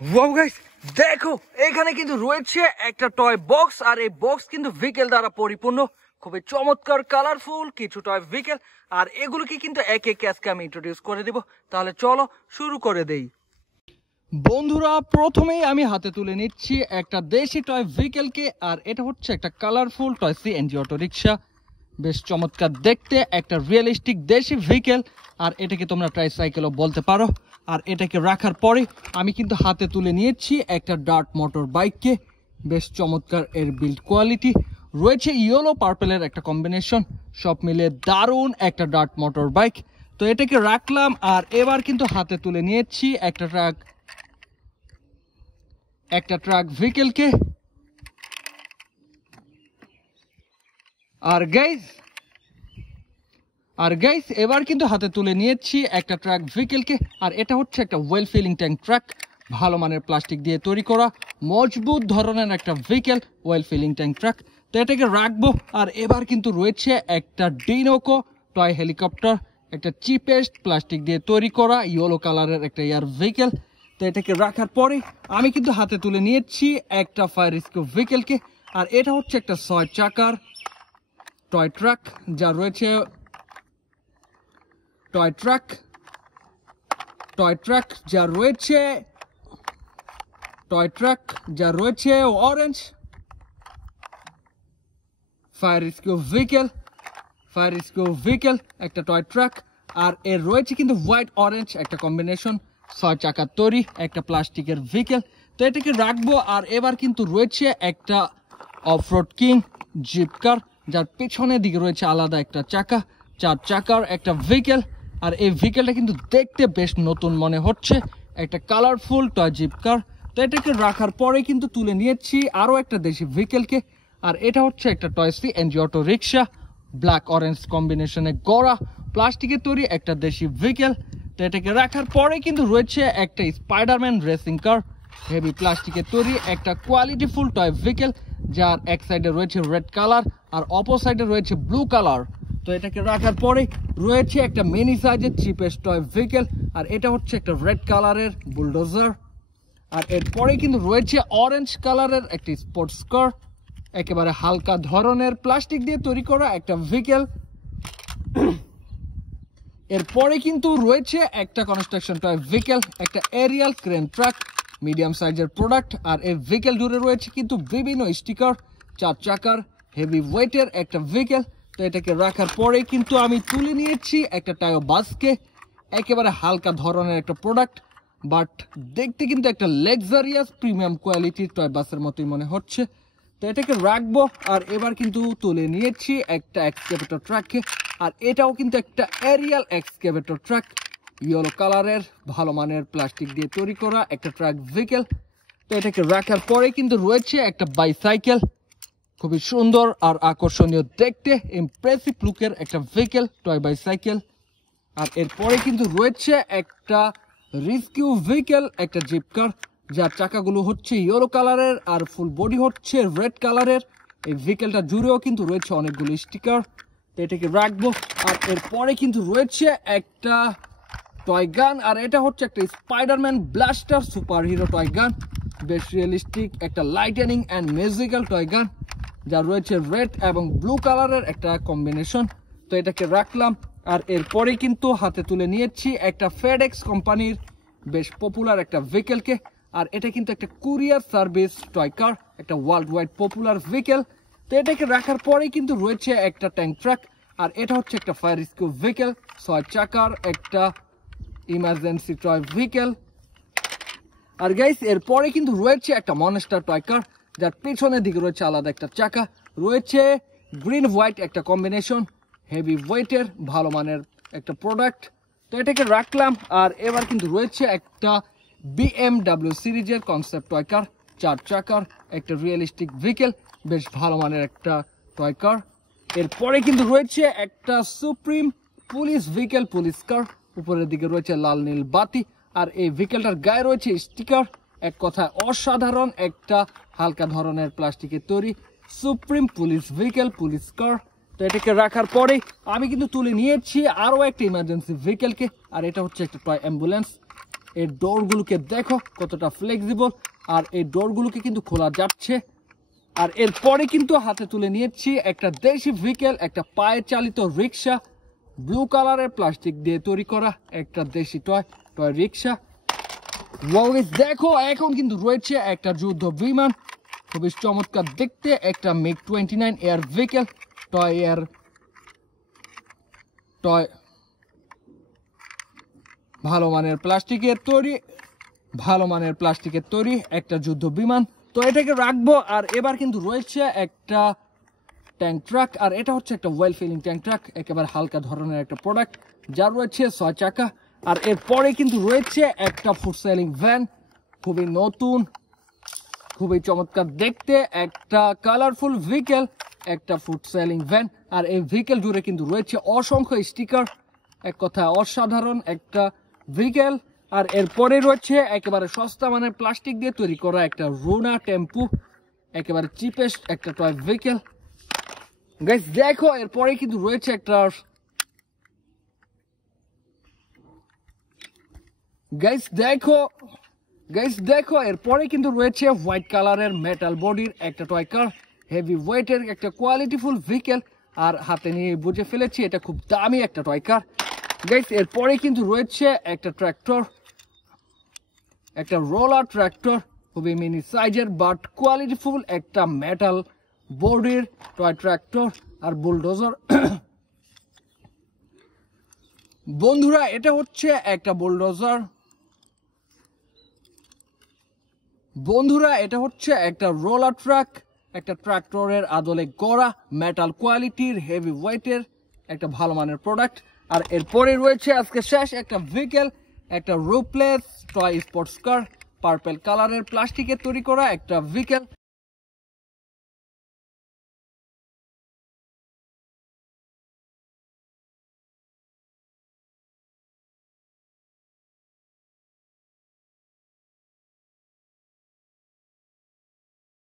Wow guys, দেখো এখানে কিন্তু রয়েছে একটা টয় বক্স, আর এই বক্স কিন্তু ভেহিকেল দ্বারা পরিপূর্ণ। খুবই চমৎকার কালারফুল কিছু টয় ভেহিকেল, আর এগুলোকে কিন্তু এক এক আজকে আমি ইন্ট্রোডিউস করে দিব। তাহলে চলো শুরু করে দেই। বন্ধুরা, প্রথমেই আমি হাতে তুলে নিচ্ছি একটা দেশি টয় ভেহিকেলকে, আর এটা হচ্ছে একটা কালারফুল টয় সিএনজি অটোরিকশা। বেশ চমৎকার দেখতে, একটা রিয়েলিস্টিক দেশি ভেহিকেল, আর এটাকে তোমরা ট্রাইসাইকেলও বলতে পারো। আর এটাকে রাখার পরে আমি কিন্তু হাতে তুলে নিয়েছি একটা ডার্ট মোটর বাইককে। বেশ চমৎকার এর বিল্ড কোয়ালিটি, রয়েছে ইয়েলো পার্পেলের একটা কম্বিনেশন, সব মিলে দারুণ একটা ডার্ট মোটর বাইক। তো এটাকে রাখলাম, আর এবার কিন্তু হাতে তুলে নিয়েছি একটা ট্রাক ভেহিকেলকে। আর গাইস এবার কিন্তু হাতে তুলে নিয়েছি একটা ট্রাক ভেহিকেলকে, আর এটা হচ্ছে একটা ওয়েল ফিলিং ট্যাঙ্ক ট্রাক, ভালো মানের প্লাস্টিক দিয়ে তৈরি করা মজবুত ধরনের একটা vehicle, oil filling tank truck. তো এটাকে রাখবো। আর এবার কিন্তু রয়েছে একটা ডিনোকো টয় হেলিকপ্টার, একটা চিপেস্ট প্লাস্টিক দিয়ে তৈরি করা ইয়েলো কালারের একটা এয়ার ভেহিকেল। তো এটাকে রাখার পরে আমি কিন্তু হাতে তুলে নিয়েছি একটা ফায়ার রেস্কিউ ভেহিকেলকে, আর এটা হচ্ছে একটা 6 চাকার টয় ট্রাক, যা রয়েছে অরেঞ্জ ফায়ার রেস্কিউ ভেহিকেল একটা টয় ট্রাক, আর এর রয়েছে কিন্তু হোয়াইট অরেঞ্জ একটা কম্বিনেশন, 6 চাকার তৈরি একটা প্লাস্টিকের ভেহিকেল। তো এটাকে রাখবো। আর এবার কিন্তু রয়েছে একটা অফরোড কিং জিপ কার, যার পেছনের দিকে রয়েছে আলাদা একটা চাকা, 4 চাকার একটা ভেহিকেল। আর এই ভেহিকেলটা কিন্তু দেখতে বেশ নতুন মনে হচ্ছে, একটা কালারফুল টয় জিপ কার। তো এটাকে রাখার পরে কিন্তু তুলে নিয়েছি আরো একটা দেশি ভেহিকেলকে, আর এটা হচ্ছে একটা toy CNG auto rickshaw, black orange কম্বিনেশনে গড়া প্লাস্টিকের তৈরি একটা দেশি ভেহিকেল। তো এটাকে রাখার পরে কিন্তু রয়েছে একটা স্পাইডারম্যান রেসিং কার, হেভি প্লাস্টিকের তৈরি একটা কোয়ালিটিফুল টয় ভেহিকেল, যার এক সাইডে রয়েছে রেড কালার আর অপর সাইডে রয়েছে ব্লু কালার। তো এটাকে রাখার পরে রয়েছে একটা মিনি সাইজের চিপেস্ট টয় ভেহিকেল, আর এটা হচ্ছে একটা রেড কালারের বুলডোজার। আর এরপরে কিন্তু রয়েছে অরেঞ্জ কালারের একটা স্পোর্টস কার, একেবারে হালকা ধরনের প্লাস্টিক দিয়ে তৈরি করা একটা ভেহিকেল। এরপরে কিন্তু রয়েছে একটা কনস্ট্রাকশন টয় ভেহিকেল, একটা এরিয়াল ক্রেন ট্রাক, মিডিয়াম সাইজের প্রোডাক্ট। আর এই ভেহিকেল জুড়ে রয়েছে কিন্তু বিভিন্ন স্টিকার, 4 চাকার হেভি ওয়েটের একটা ভেহিকেল। তো এটাকে রাখার পরে কিন্তু আমি তুলে নিয়েছি একটা টায়ো বাসকে, একেবারে হালকা ধরনের একটা প্রোডাক্ট, বাট দেখতে কিন্তু একটা লাক্সারিয়াস প্রিমিয়াম কোয়ালিটির টয় বাসের মতোই মনে হচ্ছে। তো এটাকে রাখবো। আর এবার কিন্তু তুলে নিয়েছি একটা এক্সকেভেটর ট্রাককে, আর এটাও কিন্তু একটা এরিয়াল এক্সকেভেটর ট্রাক, ইয়েলো কালারের ভালো মানের প্লাস্টিক দিয়ে তৈরি করা একটা ট্রাক ভেহিকেল। তো এটাকে রাখার পরে কিন্তু রয়েছে একটা বাইসাইকেল, খুবই সুন্দর আর আকর্ষণীয় দেখতে ইমপ্রেসিভ লুকের একটা ভেহিকেল, টয় বাইসাইকেল। আর এরপরে কিন্তু রয়েছে একটা রেস্কিউ ভেহিকেল, একটা জিপ কার, যার চাকাগুলো হচ্ছে ইয়েলো কালারের আর ফুল বডি হচ্ছে রেড কালারের। এই ভেহিকেলটা জুড়েও কিন্তু রয়েছে অনেকগুলো স্টিকার। তো এটাকে রাখবো। আর এরপরে কিন্তু রয়েছে একটা টয় গান, আর এটা হচ্ছে একটা Spiderman blaster super hero toy গান, বেশ রিয়েলিস্টিক একটা লাইটেনিং অ্যান্ড মিউজিক্যাল টয় গান, যা রয়েছে রেড এবং ব্লু কালারের একটা কম্বিনেশন। তো এটাকে রাখলাম। আর এরপরে কিন্তু হাতে তুলে নিয়েছি একটা ফেডেক্স কোম্পানির বেশ পপুলার একটা ভেহিকেলকে, আর এটা কিন্তু একটা কুরিয়ার সার্ভিস টয় কার, একটা ওয়ার্ল্ড ওয়াইড পপুলার ভেহিকেল। তো এটাকে রাখার পরেই কিন্তু রয়েছে একটা ট্যাঙ্ক ট্রাক, আর এটা হচ্ছে একটা ফায়ার রেস্কিউ ভেহিকেল, 6 চাকার একটা ইমার্জেন্সি টয় ভেহিকেল। আর গাইস এরপরে কিন্তু রয়েছে একটা মনস্টার টয় কার, যার পেছনের দিকে রয়েছে আলাদা একটা চাকা, রয়েছে গ্রিন হোয়াইট একটা কম্বিনেশন, হেভি ওয়েটের ভালো মানের একটা প্রোডাক্ট। তো এটাকে রাখলাম। আর এবার কিন্তু রয়েছে একটা BMW সিরিজের কনসেপ্ট টয় কার, 4 চাকার একটা রিয়েলিস্টিক ভেহিকেল, বেশ ভালো মানের একটা টয় কার। এরপরে কিন্তু রয়েছে একটা সুপ্রিম পুলিশ ভেহিকেল, পুলিশ কার, উপরের দিকে রয়েছে লাল নীল বাতি, আর এই ভেহিকেলটার গায়ে রয়েছে স্টিকার, এক কথায় অসাধারণ একটা হালকা ধরনের প্লাস্টিকের তৈরি সুপ্রিম পুলিশ ভেহিকেল, পুলিশ কার। তো এটাকে রাখার পরে আমি কিন্তু তুলে নিয়েছি আরো একটা ইমার্জেন্সি ভেহিকেলকে, আর এটা হচ্ছে একটা টয় অ্যাম্বুলেন্স, এই ডোরগুলোকে দেখো কতটা ফ্লেক্সিবল, আর এই ডোরগুলোকে কিন্তু খোলা যাচ্ছে। আর এরপরে কিন্তু হাতে তুলে নিয়েছি একটা দেশি ভেহিকেল, একটা পায়ে চালিত রিক্সা, ব্লু কালারের প্লাস্টিক দিয়ে তৈরি করা একটা দেশি টয় রিক্সা। দেখো এখন কিন্তু রয়েছে একটা যুদ্ধ বিমান, খুবই চমৎকার দেখতে, একটা মিগ 29 এয়ার ভেহিকেল, টয় ভালো মানের প্লাস্টিকের তৈরি একটা যুদ্ধ বিমান। তো এটাকে রাখবো। আর এবার কিন্তু রয়েছে একটা ট্যাঙ্ক ট্রাক, আর এটা হচ্ছে একটা ওয়েল ফিলিং ট্যাঙ্ক ট্রাক, একেবারে হালকা ধরনের একটা প্রোডাক্ট, যার রয়েছে 6 চাকা। আর এরপরে কিন্তু রয়েছে একটা ফুড সেলিং ভ্যান, খুবই নতুন, খুবই চমৎকার দেখতে, একটা কালারফুল ভেহিকেল, একটা ফুড সেলিং ভ্যান। আর এই ভেহিকেল জুড়ে কিন্তু রয়েছে অসংখ্য স্টিকার, এক কথায় অসাধারণ একটা ভেহিকেল। আর এরপরে রয়েছে একেবারে সস্তা মানের প্লাস্টিক দিয়ে তৈরি করা একটা রুনা টেম্পু, একেবারে চিপেস্ট একটা টয় ভেহিকেল। গাইস দেখো এরপরে কিন্তু রয়েছে একটা এরপরে কিন্তু রয়েছে হোয়াইট কালারের মেটাল বডির একটা টয় কার, হেভি ওয়েটের একটা কোয়ালিটিফুল ভেহিকেল। আর হাতে নিয়ে বুঝে ফেলেছি এটা খুব দামি একটা টয় কার। গাইস এরপরে কিন্তু রয়েছে একটা ট্র্যাক্টর, একটা রোলার ট্র্যাক্টর, খুবই মিনি সাইজের বাট কোয়ালিটিফুল একটা মেটাল বডির টয় ট্র্যাক্টর আর বুলডোজার। বন্ধুরা এটা হচ্ছে একটা বুলডোজার, এটা হচ্ছে একটা রোলার ট্রাক, একটা ট্রাক্টরের আদলে গড়া মেটাল কোয়ালিটির হেভি ওয়েটের একটা ভালো মানের প্রোডাক্ট। আর এরপরে রয়েছে আজকে শেষ একটা ভেহিকেল, একটা রুপলেস টয় স্পোর্টস কার, পার্পল কালারের প্লাস্টিকের তৈরি করা একটা ভেহিকেল।